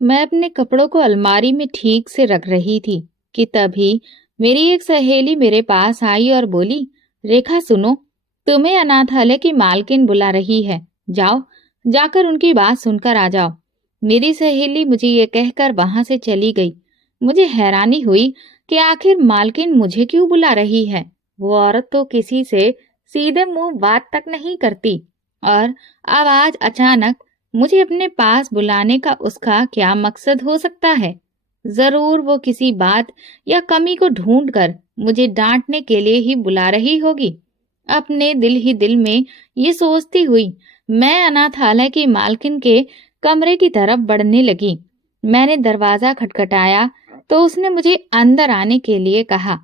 मैं अपने कपड़ों को अलमारी में ठीक से रख रही थी कि तभी मेरी एक सहेली मेरे पास आई और बोली, रेखा सुनो, तुम्हें अनाथालय की मालकिन बुला रही है। जाओ, जाकर उनकी बात सुनकर आ जाओ। मेरी सहेली मुझे ये कहकर वहां से चली गई। मुझे हैरानी हुई कि आखिर मालकिन मुझे क्यों बुला रही है। वो औरत तो किसी से सीधे मुंह बात तक नहीं करती, और अब आज अचानक मुझे अपने पास बुलाने का उसका क्या मकसद हो सकता है। जरूर वो किसी बात या कमी को ढूंढकर मुझे डांटने के लिए ही बुला रही होगी। अपने दिल ही दिल में ये सोचती हुई मैं अनाथालय की मालकिन के कमरे की तरफ बढ़ने लगी। मैंने दरवाजा खटखटाया तो उसने मुझे अंदर आने के लिए कहा।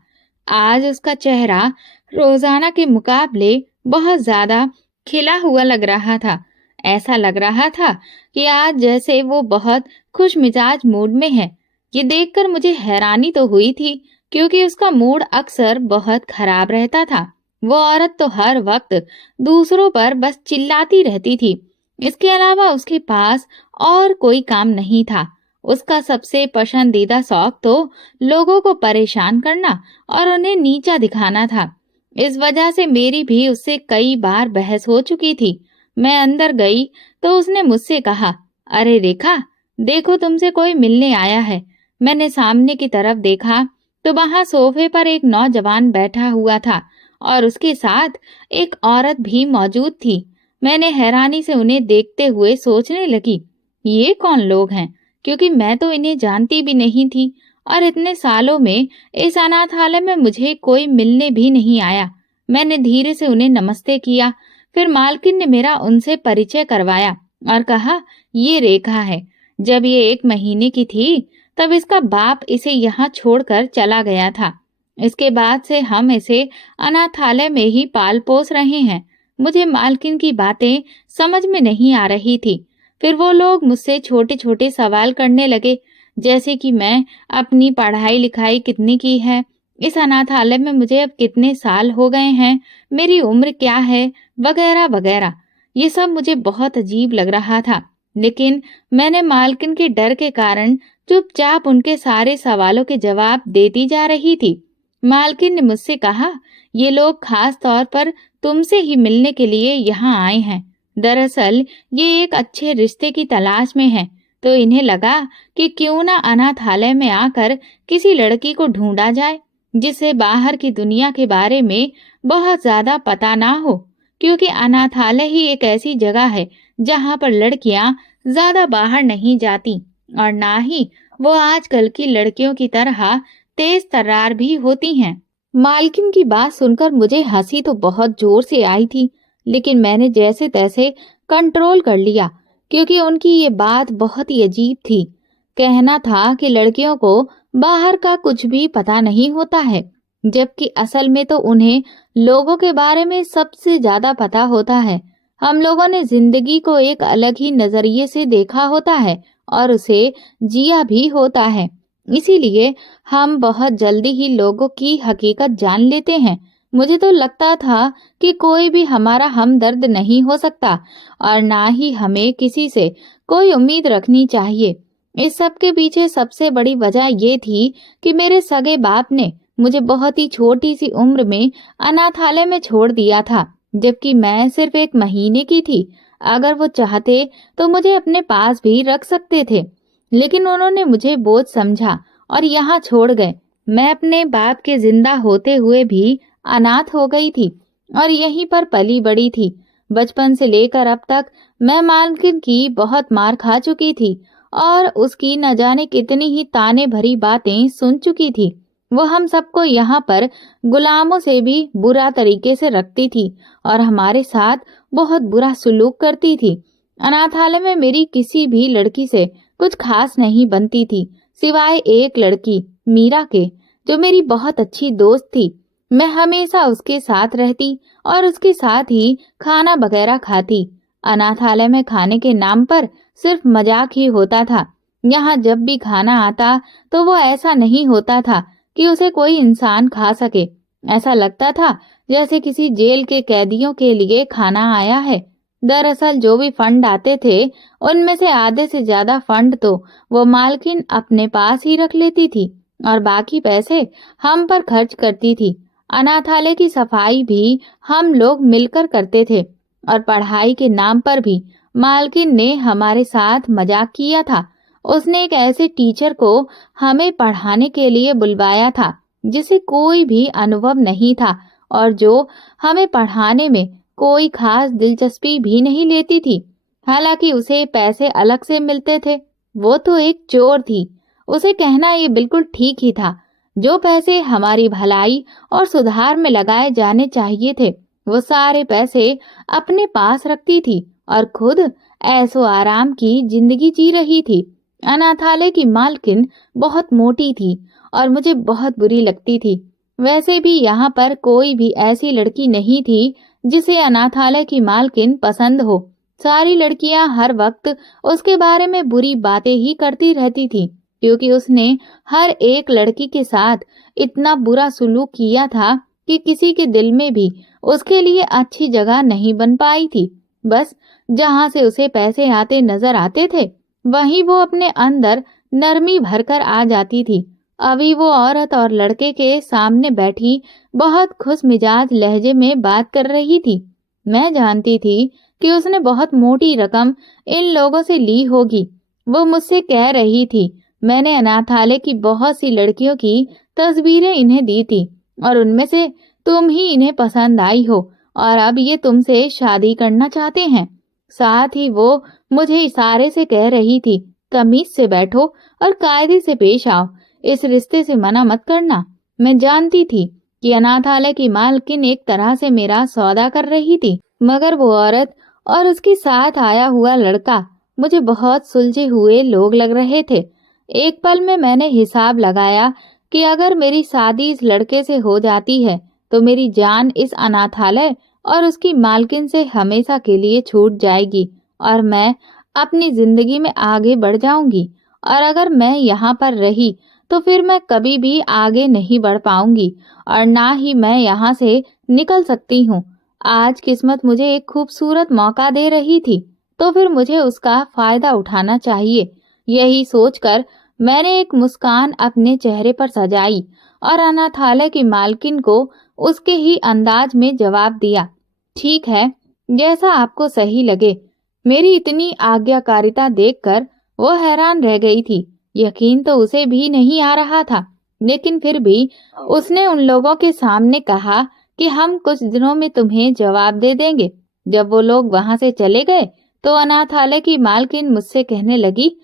आज उसका चेहरा रोजाना के मुकाबले बहुत ज्यादा खिला हुआ लग रहा था। ऐसा लग रहा था कि आज जैसे वो बहुत खुश मिजाज मूड में है। ये देखकर मुझे हैरानी तो हुई थी, क्योंकि उसका मूड अक्सर बहुत खराब रहता था। वो औरत तो हर वक्त दूसरों पर बस चिल्लाती रहती थी। इसके अलावा उसके पास और कोई काम नहीं था। उसका सबसे पसंदीदा शौक तो लोगों को परेशान करना और उन्हें नीचा दिखाना था। इस वजह से मेरी भी उससे कई बार बहस हो चुकी थी। मैं अंदर गई तो उसने मुझसे कहा, अरे रेखा, देखो तुमसे कोई मिलने आया है। मैंने सामने की तरफ देखा तो वहां सोफे पर एक नौजवान बैठा हुआ था और उसके साथ एक औरत भी मौजूद थी। मैंने हैरानी से उन्हें देखते हुए सोचने लगी, ये कौन लोग हैं, क्योंकि मैं तो इन्हें जानती भी नहीं थी और इतने सालों में इस अनाथालय में मुझे कोई मिलने भी नहीं आया। मैंने धीरे से उन्हें नमस्ते किया। फिर मालकिन ने मेरा उनसे परिचय करवाया और कहा, ये रेखा है। जब ये 1 महीने की थी तब इसका बाप इसे यहाँ छोड़कर चला गया था। इसके बाद से हम इसे अनाथालय में ही पाल पोस रहे हैं। मुझे मालकिन की बातें समझ में नहीं आ रही थी। फिर वो लोग मुझसे छोटे छोटे सवाल करने लगे, जैसे कि मैं अपनी पढ़ाई लिखाई कितनी की है, इस अनाथालय में मुझे अब कितने साल हो गए हैं, मेरी उम्र क्या है, वगैरह वगैरह। ये सब मुझे बहुत अजीब लग रहा था, लेकिन मैंने मालकिन के डर के कारण चुपचाप उनके सारे सवालों के जवाब देती जा रही थी। मालकिन ने मुझसे कहा, ये लोग खास तौर पर तुमसे ही मिलने के लिए यहाँ आए हैं। दरअसल ये एक अच्छे रिश्ते की तलाश में हैं, तो इन्हें लगा कि क्यों ना अनाथालय में आकर किसी लड़की को ढूंढा जाए जिसे बाहर की दुनिया के बारे में बहुत ज्यादा पता ना हो, क्योंकि अनाथालय ही एक ऐसी जगह है जहाँ पर लड़कियां ज्यादा बाहर नहीं जाती और ना ही वो आजकल की लड़कियों की तरह तेज तर्रार भी होती हैं। मालकिन की बात सुनकर मुझे हंसी तो बहुत जोर से आई थी, लेकिन मैंने जैसे तैसे कंट्रोल कर लिया, क्योंकि उनकी ये बात बहुत ही अजीब थी। कहना था कि लड़कियों को बाहर का कुछ भी पता नहीं होता है, जबकि असल में तो उन्हें लोगों के बारे में सबसे ज्यादा पता होता है। हम लोगों ने जिंदगी को एक अलग ही नजरिए से देखा होता है और उसे जिया भी होता है। इसीलिए हम बहुत जल्दी ही लोगों की हकीकत जान लेते हैं। मुझे तो लगता था कि कोई भी हमारा हमदर्द नहीं हो सकता और ना ही हमें किसी से कोई उम्मीद रखनी चाहिए। इस सब के पीछे सबसे बड़ी वजह ये थी कि मेरे सगे बाप ने मुझे बहुत ही छोटी सी उम्र में अनाथालय में छोड़ दिया था, जबकि मैं सिर्फ 1 महीने की थी। अगर वो चाहते तो मुझे अपने पास भी रख सकते थे, लेकिन उन्होंने मुझे बोझ समझा और यहाँ छोड़ गए। मैं अपने बाप के जिंदा होते हुए भी अनाथ हो गई थी और यहीं पर पली बड़ी थी। बचपन से लेकर अब तक मैं मालकिन की बहुत मार खा चुकी थी और उसकी न जाने कितनी ही ताने भरी बातें सुन चुकी थी। वो हम सबको यहाँ पर गुलामों से भी बुरा तरीके से रखती थी और हमारे साथ बहुत बुरा सुलूक करती थी। अनाथालय में मेरी किसी भी लड़की से कुछ खास नहीं बनती थी, सिवाय एक लड़की मीरा के, जो मेरी बहुत अच्छी दोस्त थी। मैं हमेशा उसके साथ रहती और उसके साथ ही खाना वगैरह खाती। अनाथालय में खाने के नाम पर सिर्फ मजाक ही होता था। यहाँ जब भी खाना आता तो वो ऐसा नहीं होता था कि उसे कोई इंसान खा सके। ऐसा लगता था जैसे किसी जेल के कैदियों के लिए खाना आया है। दरअसल जो भी फंड आते थे उनमें से आधे से ज्यादा फंड तो वो मालकिन अपने पास ही रख लेती थी और बाकी पैसे हम पर खर्च करती थी। अनाथालय की सफाई भी हम लोग मिलकर करते थे और पढ़ाई के नाम पर भी मालकिन ने हमारे साथ मजाक किया था। उसने एक ऐसे टीचर को हमें पढ़ाने के लिए बुलवाया था जिसे कोई भी अनुभव नहीं था और जो हमें पढ़ाने में कोई खास दिलचस्पी भी नहीं लेती थी। हालांकि उसे पैसे अलग से मिलते थे। वो तो एक चोर थी। उसे कहना ये बिल्कुल ठीक ही था। जो पैसे हमारी भलाई और सुधार में लगाए जाने चाहिए थे वो सारे पैसे अपने पास रखती थी और खुद ऐसो आराम की जिंदगी जी रही थी। अनाथालय की मालकिन बहुत मोटी थी और मुझे बहुत बुरी लगती थी। वैसे भी यहाँ पर कोई भी ऐसी लड़की नहीं थी जिसे अनाथालय की मालकिन पसंद हो। सारी लड़कियां हर वक्त उसके बारे में बुरी बातें ही करती रहती थी क्योंकि उसने हर एक लड़की के साथ इतना बुरा सुलूक किया था कि किसी के दिल में भी उसके लिए अच्छी जगह नहीं बन पाई थी। बस जहाँ से उसे पैसे आते नजर आते थे वहीं वो अपने अंदर नरमी भरकर आ जाती थी। अभी वो औरत और लड़के के सामने बैठी बहुत खुश मिजाज लहजे में बात कर रही थी। मैं जानती थी कि उसने बहुत मोटी रकम इन लोगों से ली होगी। वो मुझसे कह रही थी मैंने अनाथालय की बहुत सी लड़कियों की तस्वीरें इन्हें दी थी और उनमें से तुम ही इन्हें पसंद आई हो और अब ये तुमसे शादी करना चाहते हैं। साथ ही वो मुझे इशारे से कह रही थी तमीज से बैठो और कायदे से पेश आओ, इस रिश्ते से मना मत करना। मैं जानती थी कि अनाथालय की मालकिन एक तरह से मेरा सौदा कर रही थी, मगर वो औरत और उसके साथ आया हुआ लड़का मुझे बहुत सुलझे हुए लोग लग रहे थे। एक पल में मैंने हिसाब लगाया कि अगर मेरी शादी इस लड़के से हो जाती है तो मेरी जान इस अनाथालय और उसकी मालकिन से हमेशा के लिए छूट जाएगी और मैं अपनी जिंदगी में आगे बढ़ जाऊंगी। और अगर मैं यहाँ पर रही तो फिर मैं कभी भी आगे नहीं बढ़ पाऊंगी और ना ही मैं यहाँ से निकल सकती हूँ। आज किस्मत मुझे एक खूबसूरत मौका दे रही थी तो फिर मुझे उसका फायदा उठाना चाहिए। यही सोचकर मैंने एक मुस्कान अपने चेहरे पर सजाई और अनाथालय की मालकिन को उसके ही अंदाज में जवाब दिया, ठीक है, जैसा आपको सही लगे। मेरी इतनी आज्ञाकारिता देखकर वो हैरान रह गई थी। यकीन तो उसे भी नहीं आ रहा था, लेकिन फिर भी उसने उन लोगों के सामने कहा कि हम कुछ दिनों में तुम्हें जवाब दे देंगे। जब वो लोग वहां से चले गए तो अनाथालय की मालकिन मुझसे कहने लगी,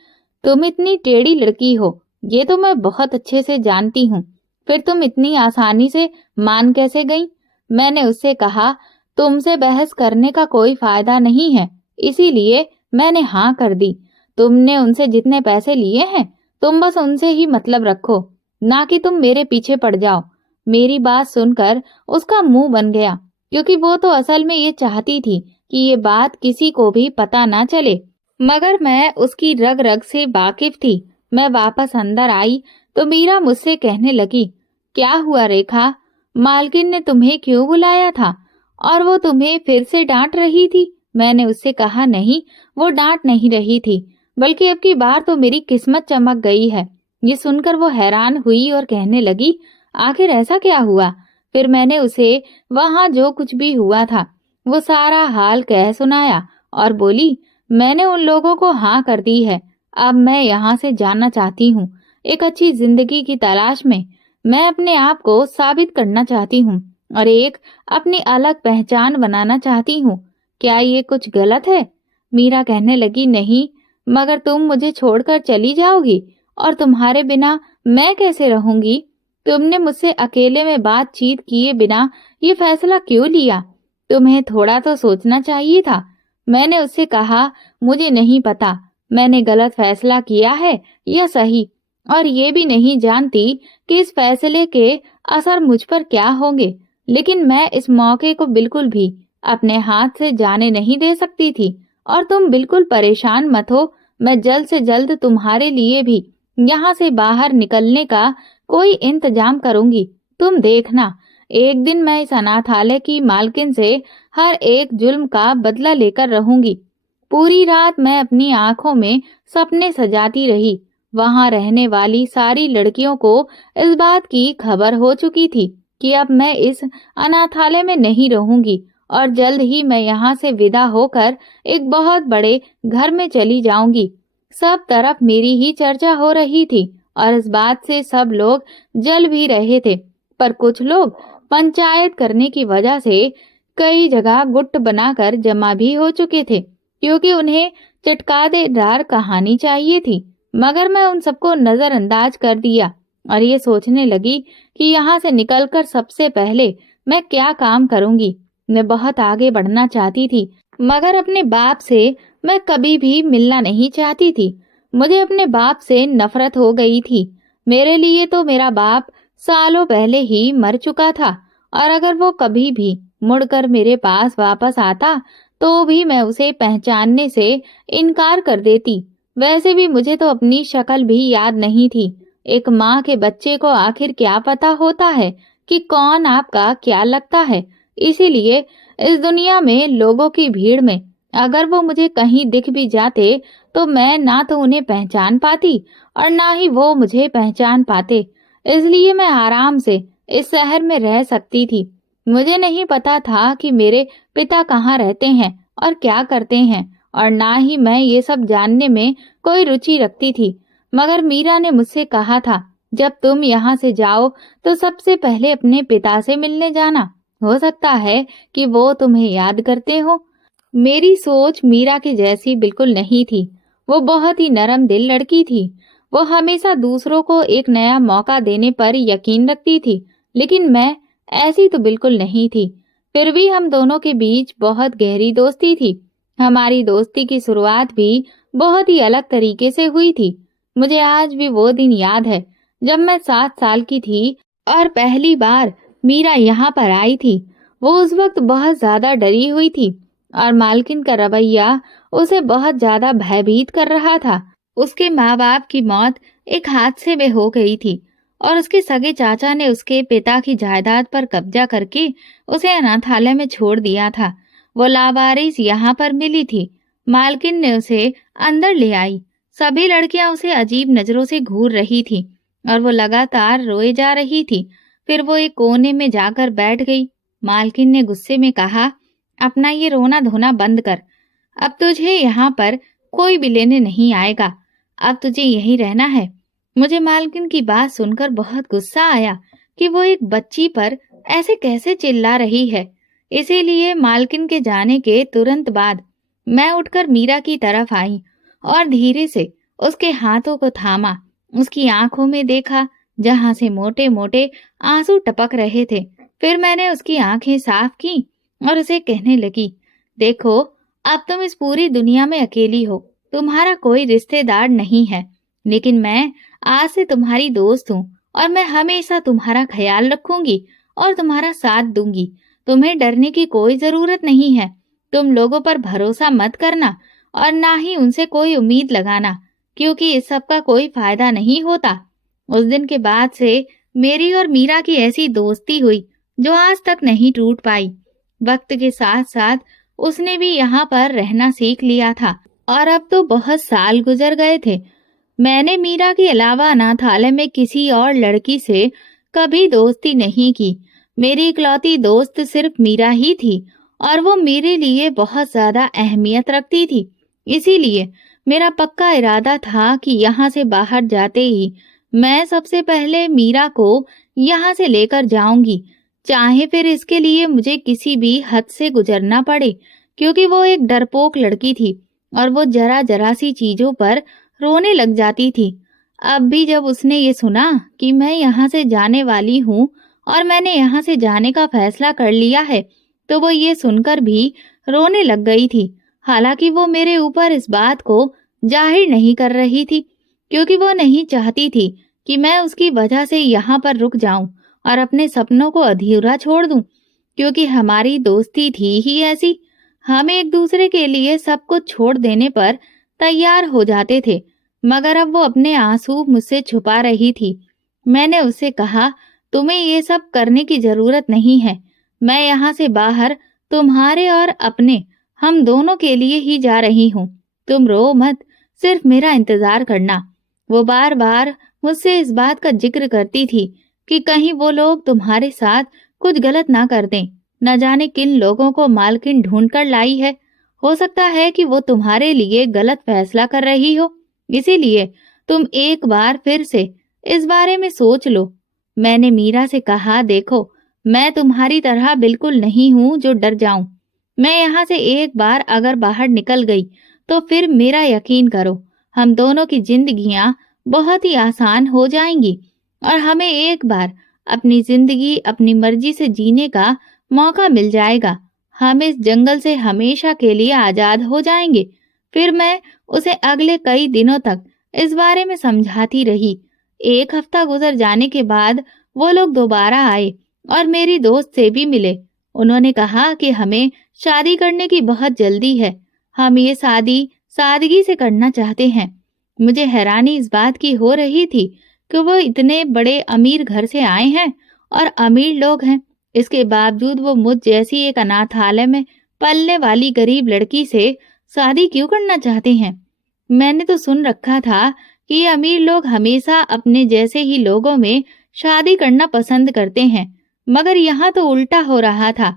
तुम इतनी टेढ़ी लड़की हो ये तो मैं बहुत अच्छे से जानती हूँ, फिर तुम इतनी आसानी से मान कैसे गई? मैंने उससे कहा, तुमसे बहस करने का कोई फायदा नहीं है, इसीलिए मैंने हाँ कर दी। तुमने उनसे जितने पैसे लिए हैं तुम बस उनसे ही मतलब रखो, ना कि तुम मेरे पीछे पड़ जाओ। मेरी बात सुनकर उसका मुंह बन गया क्योंकि वो तो असल में ये चाहती थी कि ये बात किसी को भी पता ना चले, मगर मैं उसकी रग रग से वाकिफ थी। मैं वापस अंदर आई तो मीरा मुझसे कहने लगी, क्या हुआ रेखा, मालकिन ने तुम्हें क्यों बुलाया था और वो तुम्हें फिर से डांट रही थी? मैंने उससे कहा, नहीं, वो डांट नहीं रही थी, बल्कि अब की बार तो मेरी किस्मत चमक गई है। ये सुनकर वो हैरान हुई और कहने लगी, आखिर ऐसा क्या हुआ? फिर मैंने उसे वहां जो कुछ भी हुआ था वो सारा हाल कह सुनाया और बोली, मैंने उन लोगों को हाँ कर दी है, अब मैं यहाँ से जाना चाहती हूँ। एक अच्छी जिंदगी की तलाश में मैं अपने आप को साबित करना चाहती हूँ और एक अपनी अलग पहचान बनाना चाहती हूँ। क्या ये कुछ गलत है? मीरा कहने लगी, नहीं, मगर तुम मुझे छोड़कर चली जाओगी और तुम्हारे बिना मैं कैसे रहूंगी? तुमने मुझसे अकेले में बातचीत किए बिना ये फैसला क्यों लिया? तुम्हें थोड़ा तो सोचना चाहिए था। मैंने उससे कहा, मुझे नहीं पता मैंने गलत फैसला किया है या सही, और ये भी नहीं जानती कि इस फैसले के असर मुझ पर क्या होंगे, लेकिन मैं इस मौके को बिल्कुल भी अपने हाथ से जाने नहीं दे सकती थी। और तुम बिल्कुल परेशान मत हो, मैं जल्द से जल्द तुम्हारे लिए भी यहाँ से बाहर निकलने का कोई इंतजाम करूंगी। तुम देखना, एक दिन मैं इस अनाथालय की मालकिन से हर एक जुल्म का बदला लेकर रहूंगी। पूरी रात मैं अपनी आंखों में सपने सजाती रही। वहां रहने वाली सारी लड़कियों को इस बात की खबर हो चुकी थी कि अब मैं इस अनाथालय में नहीं रहूंगी और जल्द ही मैं यहाँ से विदा होकर एक बहुत बड़े घर में चली जाऊंगी। सब तरफ मेरी ही चर्चा हो रही थी और इस बात से सब लोग जल भी रहे थे, पर कुछ लोग पंचायत करने की वजह से कई जगह गुट बनाकर जमा भी हो चुके थे, क्योंकि उन्हें चटकादेदार कहानी चाहिए थी। मगर मैं उन सबको नजरअंदाज कर दिया और ये सोचने लगी कि यहाँ से निकलकर सबसे पहले मैं क्या काम करूंगी। मैं बहुत आगे बढ़ना चाहती थी, मगर अपने बाप से मैं कभी भी मिलना नहीं चाहती थी। मुझे अपने बाप से नफरत हो गई थी। मेरे लिए तो मेरा बाप सालों पहले ही मर चुका था और अगर वो कभी भी मुड़कर मेरे पास वापस आता तो भी मैं उसे पहचानने से इनकार कर देती। वैसे भी मुझे तो अपनी शक्ल भी याद नहीं थी। एक माँ के बच्चे को आखिर क्या पता होता है कि कौन आपका क्या लगता है। इसीलिए इस दुनिया में लोगों की भीड़ में अगर वो मुझे कहीं दिख भी जाते तो मैं ना तो उन्हें पहचान पाती और ना ही वो मुझे पहचान पाते। इसलिए मैं आराम से इस शहर में रह सकती थी। मुझे नहीं पता था कि मेरे पिता कहाँ रहते हैं और क्या करते हैं, और ना ही मैं ये सब जानने में कोई रुचि रखती थी। मगर मीरा ने मुझसे कहा था, जब तुम यहाँ से जाओ तो सबसे पहले अपने पिता से मिलने जाना। हो सकता है कि वो तुम्हें याद करते हो। मेरी सोच मीरा के जैसी बिल्कुल नहीं थी। वो बहुत ही नरम दिल लड़की थी। वो हमेशा दूसरों को एक नया मौका देने पर यकीन रखती थी, लेकिन मैं ऐसी तो बिल्कुल नहीं थी। फिर भी हम दोनों के बीच बहुत गहरी दोस्ती थी। हमारी दोस्ती की शुरुआत भी बहुत ही अलग तरीके से हुई थी। मुझे आज भी वो दिन याद है जब मैं 7 साल की थी और पहली बार मीरा यहाँ पर आई थी। वो उस वक्त बहुत ज्यादा डरी हुई थी और मालकिन का रवैया उसे बहुत ज्यादा भयभीत कर रहा था। उसके माँ बाप की मौत एक हादसे में हो गई थी और उसके सगे चाचा ने उसके पिता की जायदाद पर कब्जा करके उसे अनाथालय में छोड़ दिया था। वो लावारिस यहाँ पर मिली थी। मालकिन ने उसे अंदर ले आई। सभी लड़कियां उसे अजीब नजरों से घूर रही थी और वो लगातार रोए जा रही थी। फिर वो एक कोने में जाकर बैठ गई। मालकिन ने गुस्से में कहा, अपना ये रोना धोना बंद कर। अब तुझे यहाँ पर कोई भी लेने नहीं आएगा। अब तुझे यहीं रहना है। मुझे मालकिन की बात सुनकर बहुत गुस्सा आया कि वो एक बच्ची पर ऐसे कैसे चिल्ला रही है। इसीलिए मालकिन के जाने के तुरंत बाद मैं उठकर मीरा की तरफ आई और धीरे से उसके हाथों को थामा। उसकी आंखों में देखा जहां से मोटे मोटे आंसू टपक रहे थे। फिर मैंने उसकी आंखें साफ की और उसे कहने लगी, देखो, अब तुम इस पूरी दुनिया में अकेली हो। तुम्हारा कोई रिश्तेदार नहीं है, लेकिन मैं आज से तुम्हारी दोस्त हूँ और मैं हमेशा तुम्हारा ख्याल रखूंगी और तुम्हारा साथ दूंगी। तुम्हें डरने की कोई जरूरत नहीं है। तुम लोगों पर भरोसा मत करना और ना ही उनसे कोई उम्मीद लगाना, क्योंकि इस सब का कोई फायदा नहीं होता। उस दिन के बाद से मेरी और मीरा की ऐसी दोस्ती हुई जो आज तक नहीं टूट पाई। वक्त के साथ साथ उसने भी यहाँ पर रहना सीख लिया था और अब तो बहुत साल गुजर गए थे। मैंने मीरा के अलावा अनाथालय में किसी और लड़की से कभी दोस्ती नहीं की। मेरी इकलौती दोस्त सिर्फ मीरा ही थी और वो मेरे लिए बहुत ज्यादा अहमियत रखती थी। इसीलिए मेरा पक्का इरादा था कि यहाँ से बाहर जाते ही मैं सबसे पहले मीरा को यहाँ से लेकर जाऊंगी, चाहे फिर इसके लिए मुझे किसी भी हद से गुजरना पड़े, क्योंकि वो एक डरपोक लड़की थी और वो जरा जरा सी चीजों पर रोने लग जाती थी। अब भी जब उसने ये सुना कि मैं यहाँ से जाने वाली हूँ और मैंने यहाँ से जाने का फैसला कर लिया है, तो वो ये सुनकर भी रोने लग गई थी। हालांकि वो मेरे ऊपर इस बात को जाहिर नहीं कर रही थी, क्योंकि वो नहीं चाहती थी कि मैं उसकी वजह से यहाँ पर रुक जाऊं और अपने सपनों को अधूरा छोड़ दूं, क्योंकि हमारी दोस्ती थी ही ऐसी। हम एक दूसरे के लिए सब कुछ छोड़ देने पर तैयार हो जाते थे। मगर अब वो अपने आंसू मुझसे छुपा रही थी। मैंने उससे कहा, तुम्हें ये सब करने की जरूरत नहीं है। मैं यहाँ से बाहर तुम्हारे और अपने, हम दोनों के लिए ही जा रही हूँ। तुम रो मत, सिर्फ मेरा इंतजार करना। वो बार बार मुझसे इस बात का जिक्र करती थी कि कहीं वो लोग तुम्हारे साथ कुछ गलत ना कर दें। न जाने किन लोगों को मालकिन ढूंढ कर लाई है। हो सकता है कि वो तुम्हारे लिए गलत फैसला कर रही हो, इसीलिए तुम एक बार फिर से इस बारे में सोच लो। मैंने मीरा से कहा, देखो, मैं तुम्हारी तरह बिल्कुल नहीं हूँ जो डर जाऊं। मैं यहाँ से एक बार अगर बाहर निकल गई तो फिर मेरा यकीन करो, हम दोनों की जिंदगियां बहुत ही आसान हो जाएंगी और हमें एक बार अपनी जिंदगी अपनी मर्जी से जीने का मौका मिल जाएगा। हम इस जंगल से हमेशा के लिए आजाद हो जाएंगे। फिर मैं उसे अगले कई दिनों तक इस बारे में समझाती रही। एक हफ्ता गुजर जाने के बाद वो लोग दोबारा आए और मेरी दोस्त से भी मिले। उन्होंने कहा कि हमें शादी करने की बहुत जल्दी है। हम ये शादी सादगी से करना चाहते हैं। मुझे हैरानी इस बात की हो रही थी कि वो इतने बड़े अमीर घर से आए हैं और अमीर लोग हैं, इसके बावजूद वो मुझ जैसी एक अनाथालय में पलने वाली गरीब लड़की से शादी क्यों करना चाहते हैं। मैंने तो सुन रखा था कि ये अमीर लोग हमेशा अपने जैसे ही लोगों में शादी करना पसंद करते हैं, मगर यहाँ तो उल्टा हो रहा था।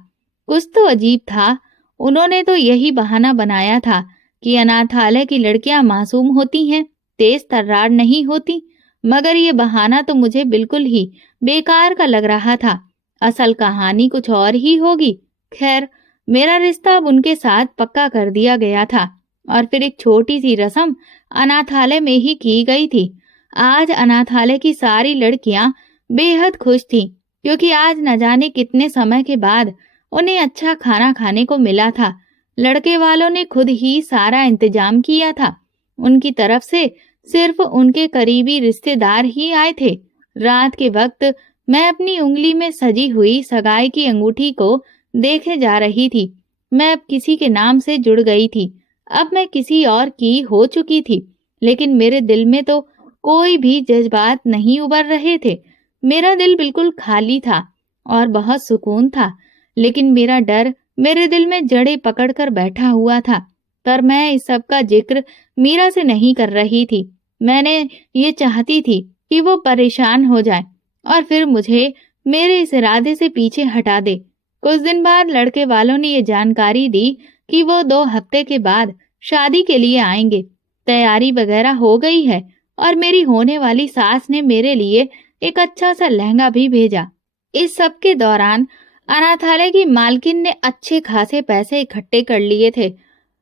कुछ तो अजीब था। उन्होंने तो यही बहाना बनाया था कि अनाथालय की लड़कियां मासूम होती हैं, तेज तर्रार नहीं होती, मगर ये बहाना तो मुझे बिल्कुल ही बेकार का लग रहा था। असल कहानी कुछ और ही होगी। खैर, मेरा रिश्ता अब उनके साथ पक्का कर दिया गया था और फिर एक छोटी सी रस्म अनाथालय में ही की गई थी। आज अनाथालय की सारी लड़कियां बेहद खुश थीं, क्योंकि आज न जाने कितने समय के बाद उन्हें अच्छा खाना खाने को मिला था। लड़के वालों ने खुद ही सारा इंतजाम किया था। उनकी तरफ से सिर्फ उनके करीबी रिश्तेदार ही आए थे। रात के वक्त मैं अपनी उंगली में सजी हुई सगाई की अंगूठी को देखे जा रही थी। मैं अब किसी के नाम से जुड़ गई थी। अब मैं किसी और की हो चुकी थी, लेकिन मेरे दिल में तो कोई भी जज्बात नहीं उभर रहे थे। मेरा दिल बिल्कुल खाली था और बहुत सुकून था, लेकिन मेरा डर मेरे दिल में जड़ें पकड़कर बैठा हुआ था। पर मैं इस सब का जिक्र मीरा से नहीं कर रही थी। मैंने ये चाहती थी कि वो परेशान हो जाए और फिर मुझे मेरे इस इरादे से पीछे हटा दे। कुछ दिन बाद लड़के वालों ने ये जानकारी दी कि वो 2 हफ्ते के बाद शादी के लिए आएंगे। तैयारी वगैरह हो गई है और मेरी होने वाली सास ने मेरे लिए एक अच्छा सा लहंगा भी भेजा। इस सब के दौरान अनाथालय की मालकिन ने अच्छे खासे पैसे इकट्ठे कर लिए थे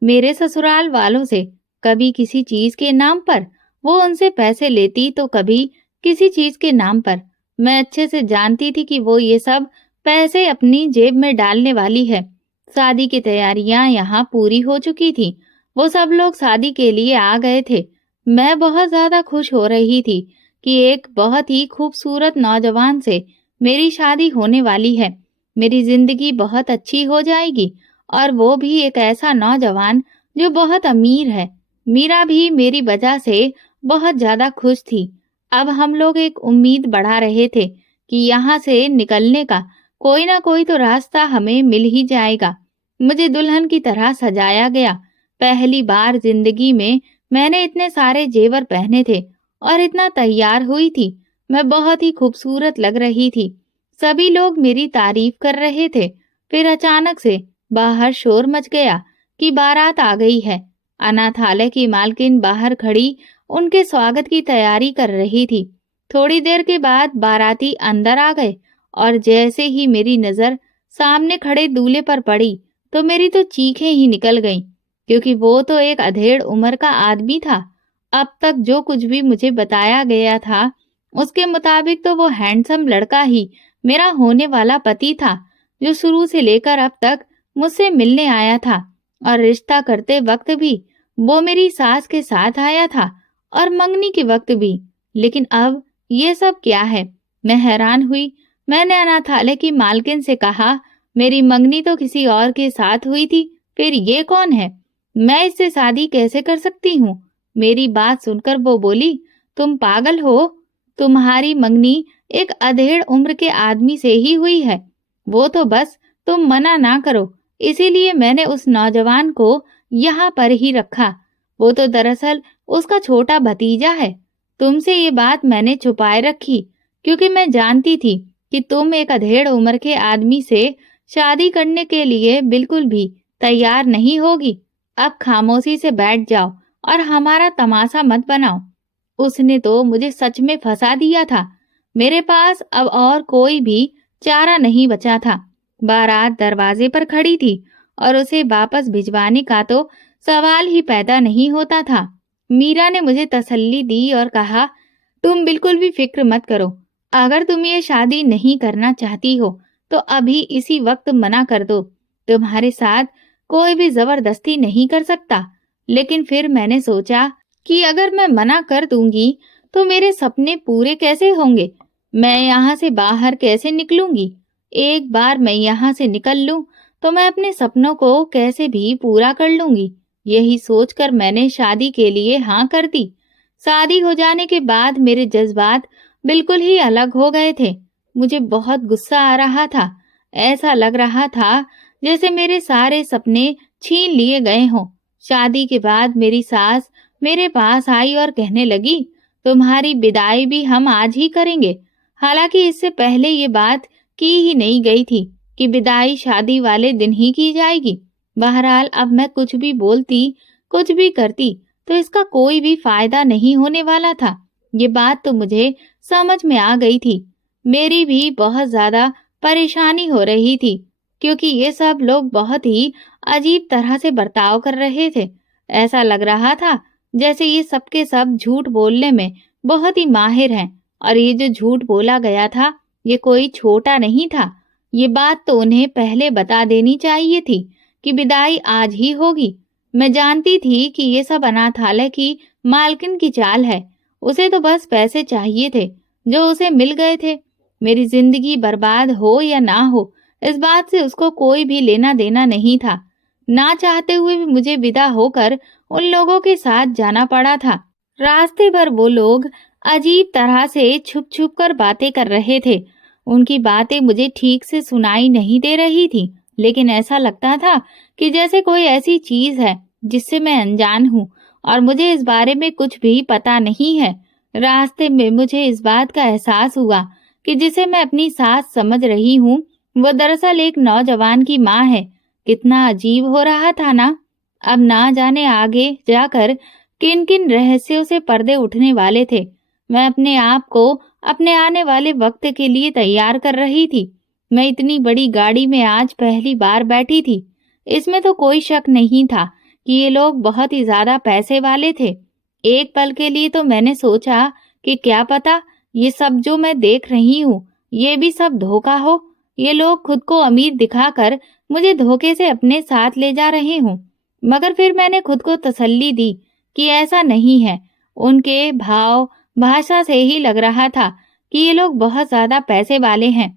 मेरे ससुराल वालों से। कभी किसी चीज के नाम पर वो उनसे पैसे लेती तो कभी किसी चीज के नाम पर। मैं अच्छे से जानती थी कि वो ये सब पैसे अपनी जेब में डालने वाली है। शादी की तैयारियां यहाँ पूरी हो चुकी थी। वो सब लोग शादी के लिए आ गए थे। मैं बहुत ज्यादा खुश हो रही थी कि एक बहुत ही खूबसूरत नौजवान से मेरी शादी होने वाली है। मेरी जिंदगी बहुत अच्छी हो जाएगी और वो भी एक ऐसा नौजवान जो बहुत अमीर है। मीरा भी मेरी वजह से बहुत ज्यादा खुश थी। अब हम लोग एक उम्मीद बढ़ा रहे थे कि यहाँ से निकलने का कोई ना कोई तो रास्ता हमें मिल ही जाएगा। मुझे दुल्हन की तरह सजाया गया। पहली बार जिंदगी में मैंने इतने सारे जेवर पहने थे और इतना तैयार हुई थी। मैं बहुत ही खूबसूरत लग रही थी। सभी लोग मेरी तारीफ कर रहे थे। फिर अचानक से बाहर शोर मच गया कि बारात आ गई है। अनाथालय की मालकिन बाहर खड़ी उनके स्वागत की तैयारी कर रही थी। थोड़ी देर के बाद बाराती अंदर आ गए और जैसे ही मेरी नजर सामने खड़े दूल्हे पर पड़ी तो मेरी तो चीखें ही निकल गईं, क्योंकि वो तो एक अधेड़ उम्र का आदमी था। अब तक जो कुछ भी मुझे बताया गया था उसके मुताबिक तो वो हैंडसम लड़का ही मेरा होने वाला पति था, जो शुरू से लेकर अब तक मुझसे मिलने आया था और रिश्ता करते वक्त भी वो मेरी सास के साथ आया था और मंगनी के वक्त भी। लेकिन अब ये सब क्या है? मैं हैरान हुई। मैंने अनाथालय की मालकिन से कहा, मेरी मंगनी तो किसी और के साथ हुई थी, फिर ये कौन है? मैं इससे शादी कैसे कर सकती हूँ? मेरी बात सुनकर वो बोली, तुम पागल हो? तुम्हारी मंगनी एक अधेड़ उम्र के आदमी से ही हुई है। वो तो बस तुम मना ना करो, इसीलिए मैंने उस नौजवान को यहाँ पर ही रखा। वो तो दरअसल उसका छोटा भतीजा है। तुमसे ये बात मैंने छुपाए रखी क्योंकि मैं जानती थी कि तुम एक अधेड़ उम्र के आदमी से शादी करने के लिए बिल्कुल भी तैयार नहीं होगी। अब खामोशी से बैठ जाओ और हमारा तमाशा मत बनाओ। उसने तो मुझे सच में फंसा दिया था। मेरे पास अब और कोई भी चारा नहीं बचा था। बारात दरवाजे पर खड़ी थी और उसे वापस भिजवाने का तो सवाल ही पैदा नहीं होता था। मीरा ने मुझे तसल्ली दी और कहा, तुम बिल्कुल भी फिक्र मत करो। अगर तुम ये शादी नहीं करना चाहती हो तो अभी इसी वक्त मना कर दो। तुम्हारे साथ कोई भी जबरदस्ती नहीं कर सकता। लेकिन फिर मैंने सोचा कि अगर मैं मना कर दूंगी तो मेरे सपने पूरे कैसे होंगे? मैं यहाँ से बाहर कैसे निकलूंगी? एक बार मैं यहाँ से निकल लूं तो मैं अपने सपनों को कैसे भी पूरा कर लूंगी। यही सोचकर मैंने शादी के लिए हाँ कर दी। शादी हो जाने के बाद मेरे जज्बात बिल्कुल ही अलग हो गए थे। मुझे बहुत गुस्सा आ रहा था। ऐसा लग रहा था जैसे मेरे सारे सपने छीन लिए गए हों। शादी के बाद मेरी सास मेरे पास आई और कहने लगी, तुम्हारी विदाई भी हम आज ही करेंगे। हालांकि इससे पहले ये बात की ही नहीं गई थी कि विदाई शादी वाले दिन ही की जाएगी। बहरहाल अब मैं कुछ भी बोलती, कुछ भी करती तो इसका कोई भी फायदा नहीं होने वाला था। ये बात तो मुझे समझ में आ गई थी। मेरी भी बहुत ज्यादा परेशानी हो रही थी क्योंकि ये सब लोग बहुत ही अजीब तरह से बर्ताव कर रहे थे। ऐसा लग रहा था जैसे ये सबके सब झूठ बोलने में बहुत ही माहिर हैं और ये जो झूठ बोला गया था ये कोई छोटा नहीं था। ये बात तो उन्हें पहले बता देनी चाहिए थी कि विदाई आज ही होगी। मैं जानती थी कि ये सब अनाथालय की मालकिन की चाल है। उसे तो बस पैसे चाहिए थे जो उसे मिल गए थे। मेरी जिंदगी बर्बाद हो या ना हो इस बात से उसको कोई भी लेना देना नहीं था। ना चाहते हुए भी मुझे विदा होकर उन लोगों के साथ जाना पड़ा था। रास्ते भर वो लोग अजीब तरह से छुप छुप कर बातें कर रहे थे। उनकी बातें मुझे ठीक से सुनाई नहीं दे रही थी, लेकिन ऐसा लगता था कि जैसे कोई ऐसी चीज है जिससे मैं अनजान हूँ और मुझे इस बारे में कुछ भी पता नहीं है। रास्ते में मुझे इस बात का एहसास हुआ कि जिसे मैं अपनी सास समझ रही हूँ वो दरअसल एक नौजवान की माँ है। कितना अजीब हो रहा था ना। अब ना जाने आगे जाकर किन किन रहस्यों से पर्दे उठने वाले थे। मैं अपने आप को अपने आने वाले वक्त के लिए तैयार कर रही थी। मैं इतनी बड़ी गाड़ी में आज पहली बार बैठी थी। इसमें तो कोई शक नहीं था कि ये लोग बहुत ही ज्यादा पैसे वाले थे। एक पल के लिए तो मैंने सोचा कि क्या पता ये सब जो मैं देख रही हूँ ये भी सब धोखा हो। ये लोग खुद को अमीर दिखाकर मुझे धोखे से अपने साथ ले जा रहे हूँ। मगर फिर मैंने खुद को तसल्ली दी कि ऐसा नहीं है। उनके भाव भाषा से ही लग रहा था कि ये लोग बहुत ज्यादा पैसे वाले हैं।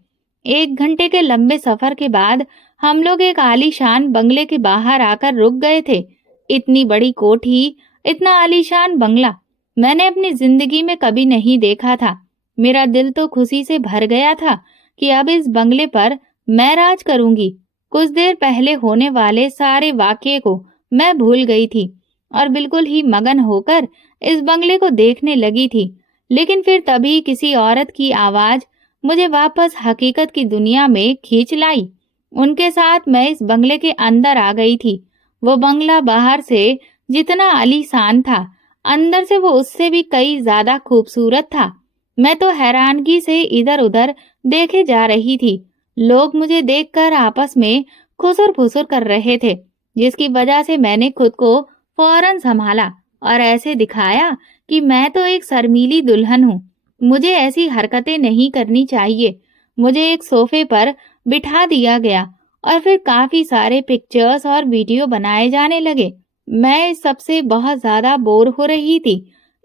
1 घंटे के लंबे सफर के बाद हम लोग एक आलीशान बंगले के बाहर आकर रुक गए थे। इतनी बड़ी कोठी, इतना आलीशान बंगला मैंने अपनी जिंदगी में कभी नहीं देखा था। मेरा दिल तो खुशी से भर गया था कि अब इस बंगले पर मैं राज करूंगी। कुछ देर पहले होने वाले सारे वाकये को मैं भूल गई थी और बिल्कुल ही मगन होकर इस बंगले को देखने लगी थी। लेकिन फिर तभी किसी औरत की आवाज मुझे वापस हकीकत की दुनिया में खींच लाई। उनके साथ मैं इस बंगले के अंदर आ गई थी। वो बंगला बाहर से जितना आलीशान था, अंदर से वो उससे भी कई ज्यादा खूबसूरत था। मैं तो हैरानगी से इधर उधर देखे जा रही थी। लोग मुझे देखकर आपस में खुसुर फुसुर कर रहे थे, जिसकी वजह से मैंने खुद को फौरन संभाला और ऐसे दिखाया कि मैं तो एक शर्मीली दुल्हन हूँ। मुझे ऐसी हरकतें नहीं करनी चाहिए। मुझे एक सोफे पर बिठा दिया गया और फिर काफी सारे पिक्चर्स और वीडियो बनाए जाने लगे। मैं इस सब से बहुत ज्यादा बोर हो रही थी।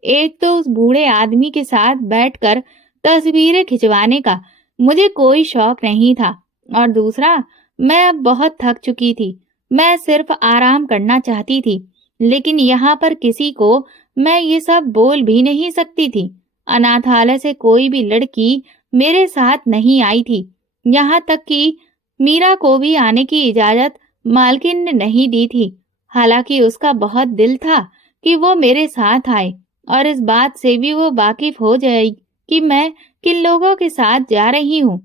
एक तो उस बूढ़े आदमी के साथ बैठकर तस्वीरें खिंचवाने का मुझे कोई शौक नहीं था और दूसरा मैं अब बहुत थक चुकी थी। मैं सिर्फ आराम करना चाहती थी, लेकिन यहाँ पर किसी को मैं ये सब बोल भी नहीं सकती थी। अनाथालय से कोई भी लड़की मेरे साथ नहीं आई थी। यहाँ तक कि मीरा को भी आने की इजाजत मालकिन ने नहीं दी थी। हालांकि उसका बहुत दिल था कि वो मेरे साथ आए और इस बात से भी वो वाकिफ हो जाए कि मैं किन लोगों के साथ जा रही हूँ।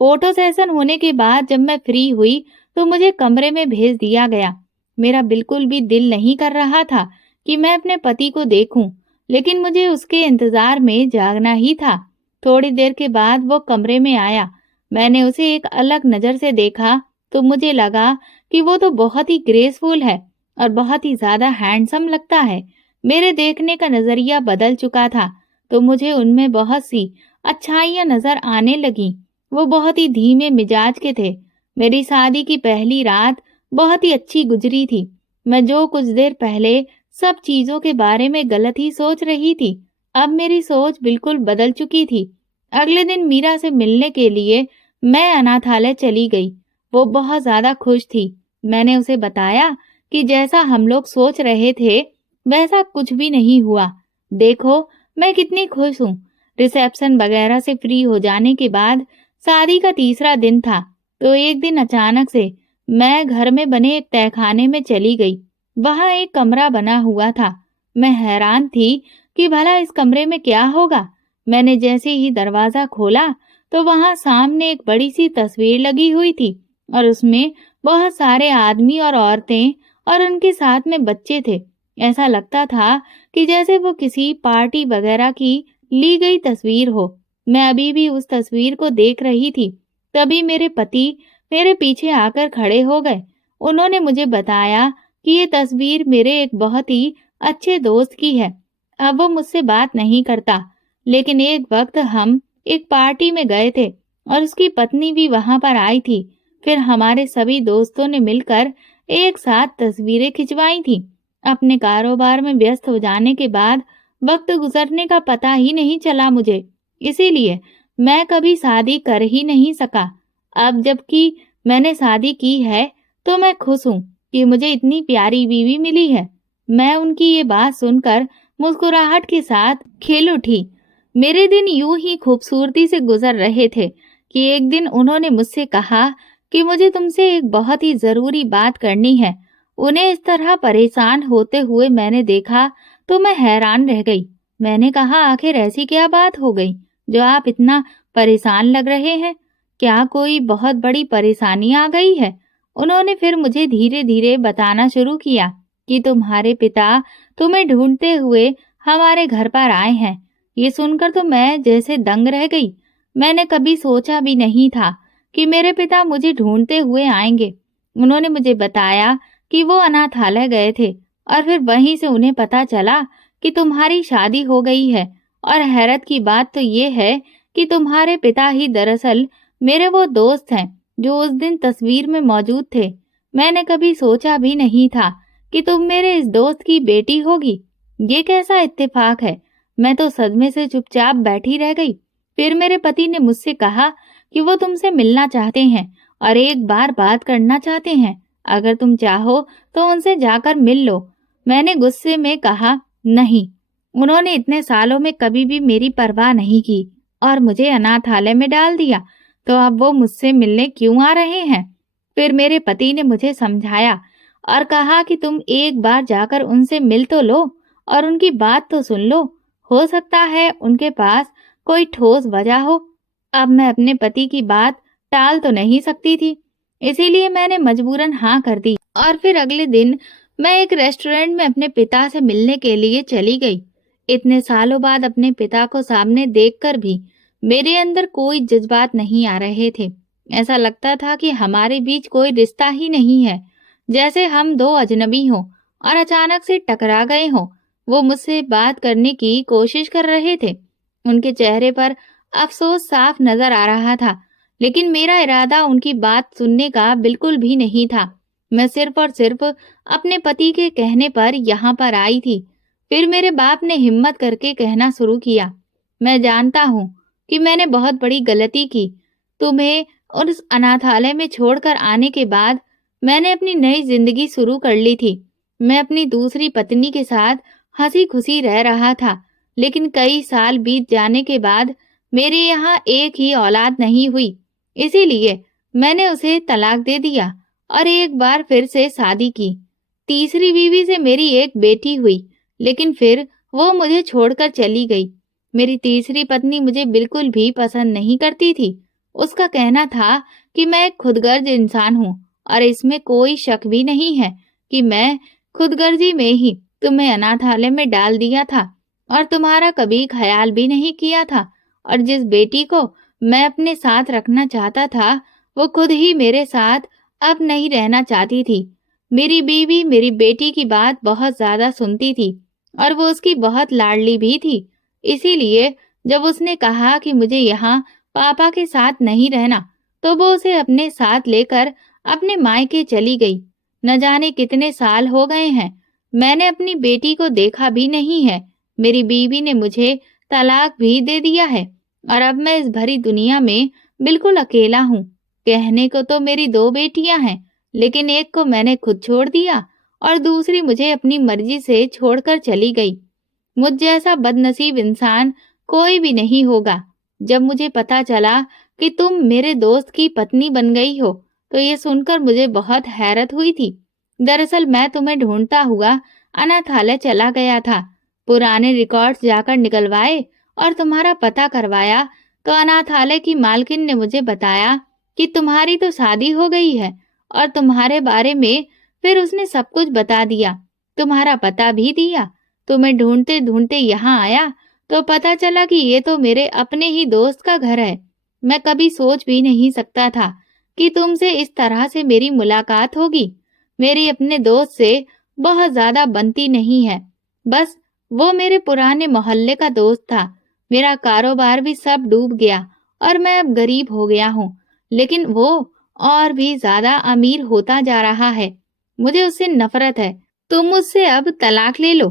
फोटो सेशन होने के बाद जब मैं फ्री हुई तो मुझे कमरे में भेज दिया गया। मेरा बिल्कुल भी दिल नहीं कर रहा था कि मैं अपने पति को देखूं, लेकिन मुझे उसके इंतजार में जागना ही था। थोड़ी देर के बाद वो कमरे में आया। मैंने उसे एक अलग नजर से देखा तो मुझे लगा कि वो तो बहुत ही ग्रेसफुल है और बहुत ही ज्यादा हैंडसम लगता है। मेरे देखने का नजरिया बदल चुका था तो मुझे उनमें बहुत सी अच्छाइयां नजर आने लगी। वो बहुत ही धीमे मिजाज के थे। मेरी शादी की पहली रात बहुत ही अच्छी गुजरी थी। मैं जो कुछ देर पहले सब चीजों के बारे में गलत ही सोच रही थी, अब मेरी सोच बिल्कुल बदल चुकी थी। अगले दिन मीरा से मिलने के लिए मैं अनाथालय चली गई। वो बहुत ज्यादा खुश थी। मैंने उसे बताया कि जैसा हम लोग सोच रहे थे वैसा कुछ भी नहीं हुआ। देखो मैं कितनी खुश हूँ। रिसेप्शन वगैरह से फ्री हो जाने के बाद शादी का तीसरा दिन था तो एक दिन अचानक से मैं घर में बने एक तहखाने में चली गई। वहां एक कमरा बना हुआ था। मैं हैरान थी कि भला इस कमरे में क्या होगा। मैंने जैसे ही दरवाजा खोला तो वहां सामने एक बड़ी सी तस्वीर लगी हुई थी और उसमें बहुत सारे आदमी और औरतें और उनके साथ में बच्चे थे। ऐसा लगता था कि जैसे वो किसी पार्टी वगैरह की ली गई तस्वीर हो। मैं अभी भी उस तस्वीर को देख रही थी, तभी मेरे पति मेरे पीछे आकर खड़े हो गए। उन्होंने मुझे बताया कि ये तस्वीर मेरे एक बहुत ही अच्छे दोस्त की है। अब वो मुझसे बात नहीं करता, लेकिन एक वक्त हम एक पार्टी में गए थे और उसकी पत्नी भी वहां पर आई थी। फिर हमारे सभी दोस्तों ने मिलकर एक साथ तस्वीरें खिंचवाई थी। अपने कारोबार में व्यस्त हो जाने के बाद वक्त गुजरने का पता ही नहीं चला मुझे, इसीलिए मैं कभी शादी कर ही नहीं सका। अब जबकि मैंने शादी की है तो मैं खुश हूँ कि मुझे इतनी प्यारी बीवी मिली है। मैं उनकी ये बात सुनकर मुस्कुराहट के साथ खिल उठी। मेरे दिन यूं ही खूबसूरती से गुजर रहे थे कि एक दिन उन्होंने मुझसे कहा कि मुझे तुमसे एक बहुत ही जरूरी बात करनी है। उन्हें इस तरह परेशान होते हुए मैंने देखा तो मैं हैरान रह गई। मैंने कहा, आखिर ऐसी क्या बात हो गई जो आप इतना परेशान लग रहे हैं? क्या कोई बहुत बड़ी परेशानी आ गई है? उन्होंने फिर मुझे धीरे धीरे बताना शुरू किया कि तुम्हारे पिता तुम्हें ढूंढते हुए हमारे घर पर आए हैं। ये सुनकर तो मैं जैसे दंग रह गई। मैंने कभी सोचा भी नहीं था कि मेरे पिता मुझे ढूंढते हुए आएंगे। उन्होंने मुझे बताया कि वो अनाथालय गए थे और फिर वहीं से उन्हें पता चला कि तुम्हारी शादी हो गई है। और हैरत की बात तो ये है कि तुम्हारे पिता ही दरअसल मेरे वो दोस्त हैं जो उस दिन तस्वीर में मौजूद थे। मैंने कभी सोचा भी नहीं था कि तुम मेरे इस दोस्त की बेटी होगी। ये कैसा इत्तेफाक है। मैं तो सदमे से चुपचाप बैठी रह गई। फिर मेरे पति ने मुझसे कहा कि वो तुमसे मिलना चाहते हैं और एक बार बात करना चाहते हैं। अगर तुम चाहो तो उनसे जाकर मिल लो। मैंने गुस्से में कहा, नहीं, उन्होंने इतने सालों में कभी भी मेरी परवाह नहीं की और मुझे अनाथालय में डाल दिया, तो अब वो मुझसे मिलने क्यों आ रहे हैं? फिर मेरे पति ने मुझे समझाया और कहा कि तुम एक बार जाकर उनसे मिल तो लो और उनकी बात तो सुन लो। हो सकता है उनके पास कोई ठोस वजह हो। अब मैं अपने पति की बात टाल तो नहीं सकती थी, इसीलिए मैंने मजबूरन हाँ कर दी और फिर अगले दिन मैं एक रेस्टोरेंट में अपने पिता से मिलने के लिए चली गई। इतने सालों बाद अपने पिता को सामने देखकर भी मेरे अंदर कोई जज्बात नहीं आ रहे थे। ऐसा लगता था कि हमारे बीच कोई रिश्ता ही नहीं है, जैसे हम दो अजनबी हों और अचानक से टकरा गए हों। वो मुझसे बात करने की कोशिश कर रहे थे। उनके चेहरे पर अफसोस साफ नजर आ रहा था, लेकिन मेरा इरादा उनकी बात सुनने का बिल्कुल भी नहीं था। मैं सिर्फ और सिर्फ अपने पति के कहने पर यहाँ पर आई थी। फिर मेरे बाप ने हिम्मत करके कहना शुरू किया, मैं जानता हूँ कि मैंने बहुत बड़ी गलती की। तुम्हें और उस अनाथालय में छोड़कर आने के बाद मैंने अपनी नई जिंदगी शुरू कर ली थी। मैं अपनी दूसरी पत्नी के साथ हंसी खुशी रह रहा था, लेकिन कई साल बीत जाने के बाद मेरे यहाँ एक ही औलाद नहीं हुई, इसीलिए मैंने उसे तलाक दे दिया और एक बार फिर से शादी की। तीसरी बीवी से मेरी एक बेटी हुई, लेकिन फिर वो मुझे छोड़कर चली गई। मेरी तीसरी पत्नी मुझे बिल्कुल भी पसंद नहीं करती थी। उसका कहना था कि मैं एक खुदगर्ज इंसान हूँ और इसमें कोई शक भी नहीं है कि मैं खुदगर्जी में ही तुम्हें अनाथालय में डाल दिया था और तुम्हारा कभी ख्याल भी नहीं किया था। और जिस बेटी को मैं अपने साथ रखना चाहता था, वो खुद ही मेरे साथ अब नहीं रहना चाहती थी। मेरी बीवी मेरी बेटी की बात बहुत ज्यादा सुनती थी और वो उसकी बहुत लाडली भी थी। इसीलिए जब उसने कहा कि मुझे यहाँ पापा के साथ नहीं रहना, तो वो उसे अपने साथ लेकर अपने मायके चली गई। न जाने कितने साल हो गए हैं, मैंने अपनी बेटी को देखा भी नहीं है। मेरी बीवी ने मुझे तलाक भी दे दिया है और अब मैं इस भरी दुनिया में बिल्कुल अकेला हूँ। कहने को तो मेरी 2 बेटियां हैं, लेकिन एक को मैंने खुद छोड़ दिया और दूसरी मुझे अपनी मर्जी से छोड़कर चली गई। मुझ जैसा बदनसीब इंसान कोई भी नहीं होगा। जब मुझे पता चला कि तुम मेरे दोस्त की पत्नी बन गई हो, तो ये सुनकर मुझे बहुत हैरत हुई थी। दरअसल मैं तुम्हें ढूंढता हुआ अनाथालय चला गया था। पुराने रिकॉर्ड्स जाकर निकलवाए और तुम्हारा पता करवाया, तो अनाथालय की मालकिन ने मुझे बताया कि तुम्हारी तो शादी हो गई है और तुम्हारे बारे में फिर उसने सब कुछ बता दिया। तुम्हारा पता भी दिया। तुम्हें ढूंढते ढूंढते यहाँ आया तो पता चला कि ये तो मेरे अपने ही दोस्त का घर है। मैं कभी सोच भी नहीं सकता था कि तुमसे इस तरह से मेरी मुलाकात होगी। मेरी अपने दोस्त से बहुत ज्यादा बनती नहीं है। बस वो मेरे पुराने मोहल्ले का दोस्त था। मेरा कारोबार भी सब डूब गया और मैं अब गरीब हो गया हूँ, लेकिन वो और भी ज्यादा अमीर होता जा रहा है। मुझे उससे नफरत है। तुम मुझसे अब तलाक ले लो।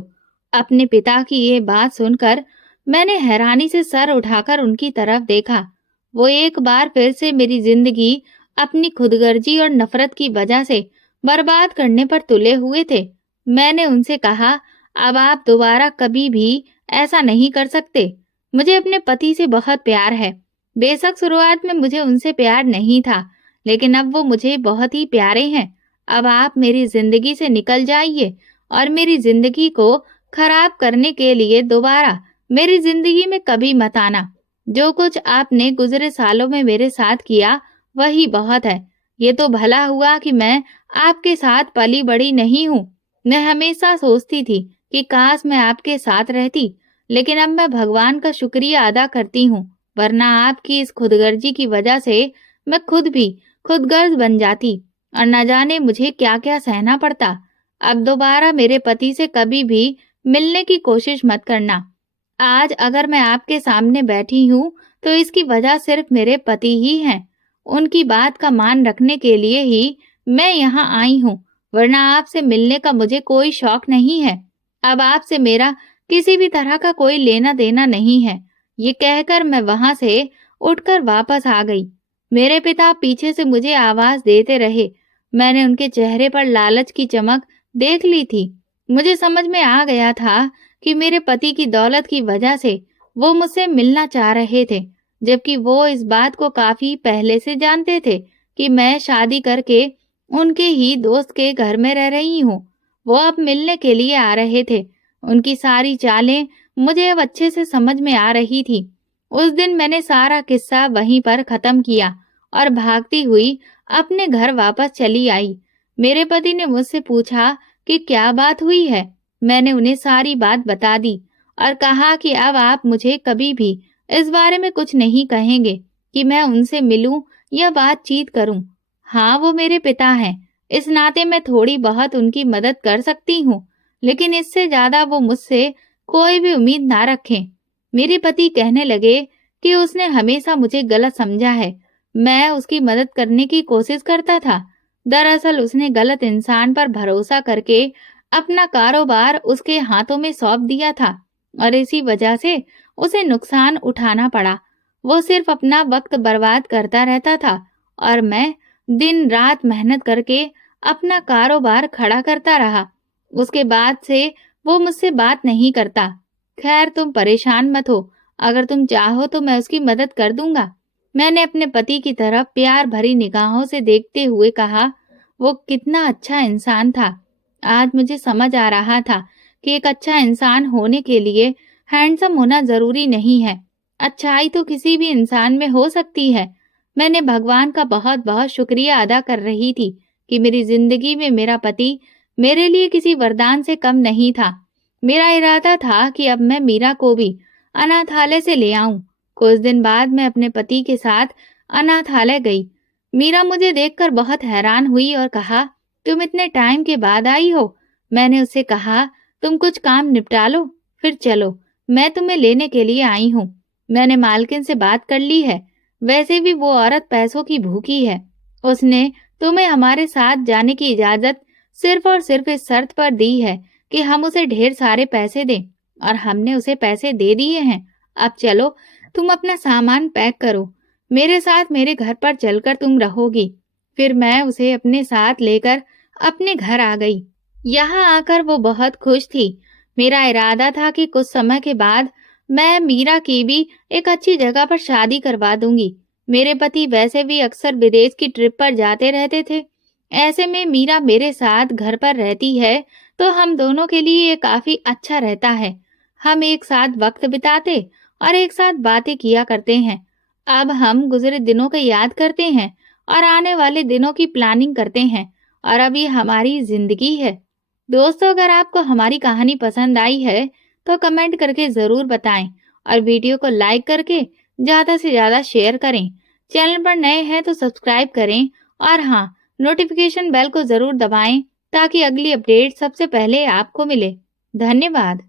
अपने पिता की ये बात सुनकर मैंने हैरानी से सर उठाकर उनकी तरफ देखा। वो एक बार फिर से मेरी जिंदगी अपनी खुदगर्जी और नफरत की वजह से बर्बाद करने पर तुले हुए थे। मैंने उनसे कहा, अब आप दोबारा कभी भी ऐसा नहीं कर सकते। मुझे अपने पति से बहुत प्यार है। बेशक शुरुआत में मुझे उनसे प्यार नहीं था, लेकिन अब वो मुझे बहुत ही प्यारे हैं। अब आप मेरी जिंदगी से निकल जाइए और मेरी जिंदगी को खराब करने के लिए दोबारा मेरी जिंदगी में कभी मत आना। जो कुछ आपने गुजरे सालों में मेरे साथ किया, वही बहुत है। ये तो भला हुआ कि मैं आपके साथ पली बड़ी नहीं हूँ। मैं हमेशा सोचती थी कि काश मैं आपके साथ रहती, लेकिन अब मैं भगवान का शुक्रिया अदा करती हूँ, वरना आपकी इस खुदगर्जी की वजह से मैं खुद भी खुदगर्ज बन जाती और न जाने मुझे क्या क्या सहना पड़ता। अब दोबारा मेरे पति से कभी भी मिलने की कोशिश मत करना। आज अगर मैं आपके सामने बैठी हूँ तो इसकी वजह सिर्फ मेरे पति ही हैं। उनकी बात का मान रखने के लिए ही मैं यहाँ आई हूँ, वरना आपसे मिलने का मुझे कोई शौक नहीं है। अब आपसे मेरा किसी भी तरह का कोई लेना देना नहीं है। ये कहकर मैं वहां से उठकर वापस आ गई। मेरे पिता पीछे से मुझे आवाज देते रहे। मैंने उनके चेहरे पर लालच की चमक देख ली थी। मुझे समझ में आ गया था कि मेरे पति की दौलत की वजह से वो मुझसे मिलना चाह रहे थे, जबकि वो इस बात को काफी पहले से जानते थे कि मैं शादी करके उनके ही दोस्त के घर में रह रही हूँ। वो अब मिलने के लिए आ रहे थे। उनकी सारी चालें मुझे अब अच्छे से समझ में आ रही थी। उस दिन मैंने सारा किस्सा वहीं पर खत्म किया और भागती हुई अपने घर वापस चली आई। मेरे पति ने मुझसे पूछा कि क्या बात हुई है। मैंने उन्हें सारी बात बता दी और कहा कि अब आप मुझे कभी भी इस बारे में कुछ नहीं कहेंगे कि मैं उनसे मिलूं या बातचीत करूं। हाँ, वो मेरे पिता हैं, इस नाते मैं थोड़ी बहुत उनकी मदद कर सकती हूँ, लेकिन इससे ज्यादा वो मुझसे कोई भी उम्मीद ना रखें। मेरे पति कहने लगे कि उसने हमेशा मुझे गलत समझा है। मैं उसकी मदद करने की कोशिश करता था। दरअसल उसने गलत इंसान पर भरोसा करके अपना कारोबार उसके हाथों में सौंप दिया था और इसी वजह से उसे नुकसान उठाना पड़ा। वो सिर्फ अपना वक्त बर्बाद करता रहता था और मैं दिन रात मेहनत करके अपना कारोबार खड़ा करता रहा। उसके बाद से वो मुझसे बात नहीं करता। खैर, तुम परेशान मत हो। अगर तुम चाहो तो मैं उसकी मदद कर दूंगा। मैंने अपने पति की तरफ प्यार भरी निगाहों से देखते हुए कहा, वो कितना अच्छा इंसान था। आज मुझे समझ आ रहा था कि एक अच्छा इंसान होने के लिए हैंडसम होना जरूरी नहीं है। अच्छाई तो किसी भी इंसान में हो सकती है। मैंने भगवान का बहुत बहुत शुक्रिया अदा कर रही थी कि मेरी जिंदगी में मेरा पति मेरे लिए किसी वरदान से कम नहीं था। मेरा इरादा था कि अब मैं मीरा को भी अनाथालय से ले आऊं। कुछ दिन बाद मैं अपने पति के साथ अनाथालय गई। मीरा मुझे देखकर बहुत हैरान हुई और कहा, तुम इतने टाइम के बाद आई हो। मैंने उससे कहा, तुम कुछ काम निपटा लो, फिर चलो, मैं तुम्हें लेने के लिए आई हूँ। मैंने मालकिन से बात कर ली है। वैसे भी वो औरत पैसों की भूखी है। उसने तुम्हें हमारे साथ जाने की इजाजत सिर्फ और सिर्फ इस शर्त पर दी है कि हम उसे ढेर सारे पैसे दें, और हमने उसे पैसे दे दिए हैं। अब चलो, तुम अपना सामान पैक करो। मेरे साथ मेरे घर पर चलकर तुम रहोगी। फिर मैं उसे अपने साथ लेकर अपने घर आ गई। यहाँ आकर वो बहुत खुश थी। मेरा इरादा था कि कुछ समय के बाद मैं मीरा की भी एक अच्छी जगह पर शादी करवा दूंगी। मेरे पति वैसे भी अक्सर विदेश की ट्रिप पर जाते रहते थे। ऐसे में मीरा मेरे साथ घर पर रहती है तो हम दोनों के लिए ये काफी अच्छा रहता है। हम एक साथ वक्त बिताते और एक साथ बातें किया करते हैं। अब हम गुजरे दिनों को याद करते हैं और आने वाले दिनों की प्लानिंग करते हैं, और अब ये हमारी जिंदगी है। दोस्तों, अगर आपको हमारी कहानी पसंद आई है तो कमेंट करके जरूर बताएं, और वीडियो को लाइक करके ज्यादा से ज्यादा शेयर करें। चैनल पर नए हैं तो सब्सक्राइब करें, और हाँ, नोटिफिकेशन बेल को जरूर दबाएं ताकि अगली अपडेट सबसे पहले आपको मिले। धन्यवाद।